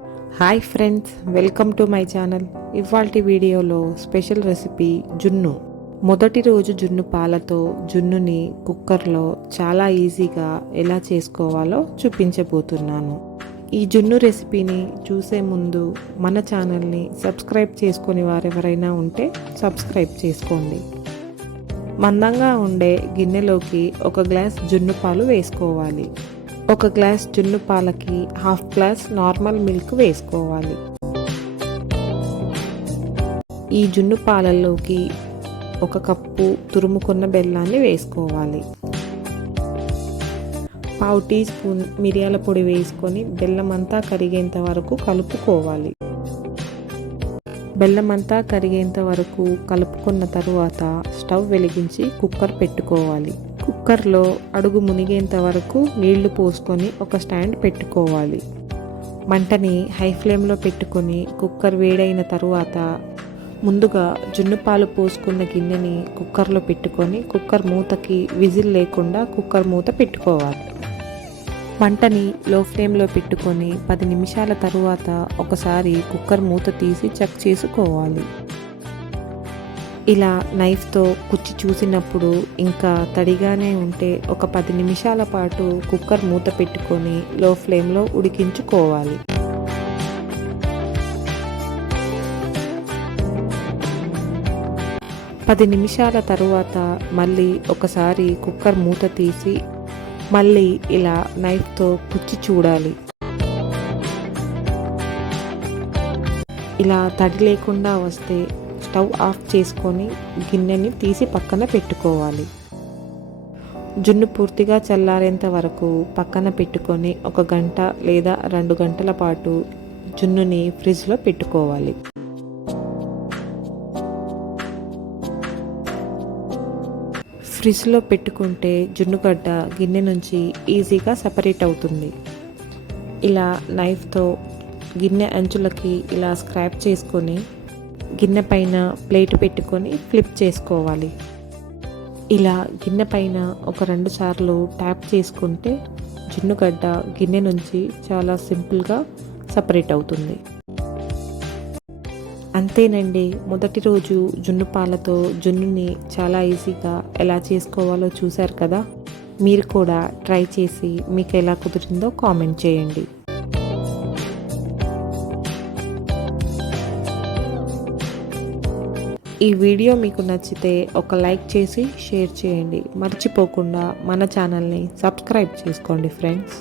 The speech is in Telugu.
Hi friends, welcome to my channel. ఇవాల్టి వీడియోలో స్పెషల్ రెసిపీ జున్ను. మొదటి రోజు జున్ను పాలతో జున్నుని కుక్కర్లో చాలా ఈజీగా ఎలా చేసుకోవాలో చూపించబోతున్నాను. ఈ జున్ను రెసిపీని చూసే ముందు మన ఛానల్ని సబ్స్క్రైబ్ చేసుకొని వారెవరైనా ఉంటే సబ్స్క్రైబ్ చేసుకోండి. మందంగా ఉండే గిన్నెలోకి ఒక గ్లాస్ జున్ను పాలు వేసుకోవాలి. ఒక గ్లాస్ జున్ను పాలకి హాఫ్ గ్లాస్ నార్మల్ మిల్క్ వేసుకోవాలి. ఈ జున్ను పాలల్లోకి ఒక కప్పు తురుముకున్న బెల్లాన్ని వేసుకోవాలి. పావు టీ స్పూన్ మిరియాల పొడి వేసుకొని బెల్లం అంతా కరిగేంత వరకు కలుపుకోవాలి. బెల్లం అంతా కరిగేంత వరకు కలుపుకున్న తరువాత స్టవ్ వెలిగించి కుక్కర్ పెట్టుకోవాలి. కుక్కర్లో అడుగు మునిగేంత వరకు నీళ్లు పోసుకొని ఒక స్టాండ్ పెట్టుకోవాలి. మంటని హై ఫ్లేమ్లో పెట్టుకొని కుక్కర్ వేడైన తరువాత ముందుగా జున్ను పాలు పోసుకున్న గిన్నెని కుక్కర్లో పెట్టుకొని కుక్కర్ మూతకి విజిల్ లేకుండా కుక్కర్ మూత పెట్టుకోవాలి. మంటని లో ఫ్లేమ్లో పెట్టుకొని 10 నిమిషాల తరువాత ఒకసారి కుక్కర్ మూత తీసి చెక్ చేసుకోవాలి. ఇలా నైఫ్తో కుచ్చి చూసినప్పుడు ఇంకా తడిగానే ఉంటే ఒక 10 నిమిషాల పాటు కుక్కర్ మూత పెట్టుకొని లో ఫ్లేమ్లో ఉడికించుకోవాలి. పది నిమిషాల తరువాత మళ్ళీ ఒకసారి కుక్కర్ మూత తీసి మళ్ళీ ఇలా నైఫ్తో కుచ్చి చూడాలి. ఇలా తడి లేకుండా వస్తే స్టవ్ ఆఫ్ చేసుకొని గిన్నెని తీసి పక్కన పెట్టుకోవాలి. జున్ను పూర్తిగా చల్లారేంత వరకు పక్కన పెట్టుకొని 1 గంట లేదా 2 గంటల పాటు జున్నుని ఫ్రిడ్జ్లో పెట్టుకోవాలి. ఫ్రిడ్జ్లో పెట్టుకుంటే జున్నుగడ్డ గిన్నె నుంచి ఈజీగా సపరేట్ అవుతుంది. ఇలా నైఫ్తో గిన్నె అంచులకి ఇలా స్క్రాప్ చేసుకొని గిన్నె పైన ప్లేట్ పెట్టుకొని ఫ్లిప్ చేసుకోవాలి. ఇలా గిన్నె పైన ఒక 2 సార్లు ట్యాప్ చేసుకుంటే జున్నుగడ్డ గిన్నె నుంచి చాలా సింపుల్గా సపరేట్ అవుతుంది. అంతేనండి, మొదటి రోజు జున్ను పాలతో జున్నుని చాలా ఈజీగా ఎలా చేసుకోవాలో చూశారు కదా. మీరు కూడా ట్రై చేసి మీకు ఎలా కుదిరిందో కామెంట్ చేయండి. ఈ వీడియో మీకు నచ్చితే ఒక లైక్ చేసి షేర్ చేయండి. మర్చిపోకుండా మన ఛానల్ని సబ్స్క్రైబ్ చేసుకోండి ఫ్రెండ్స్.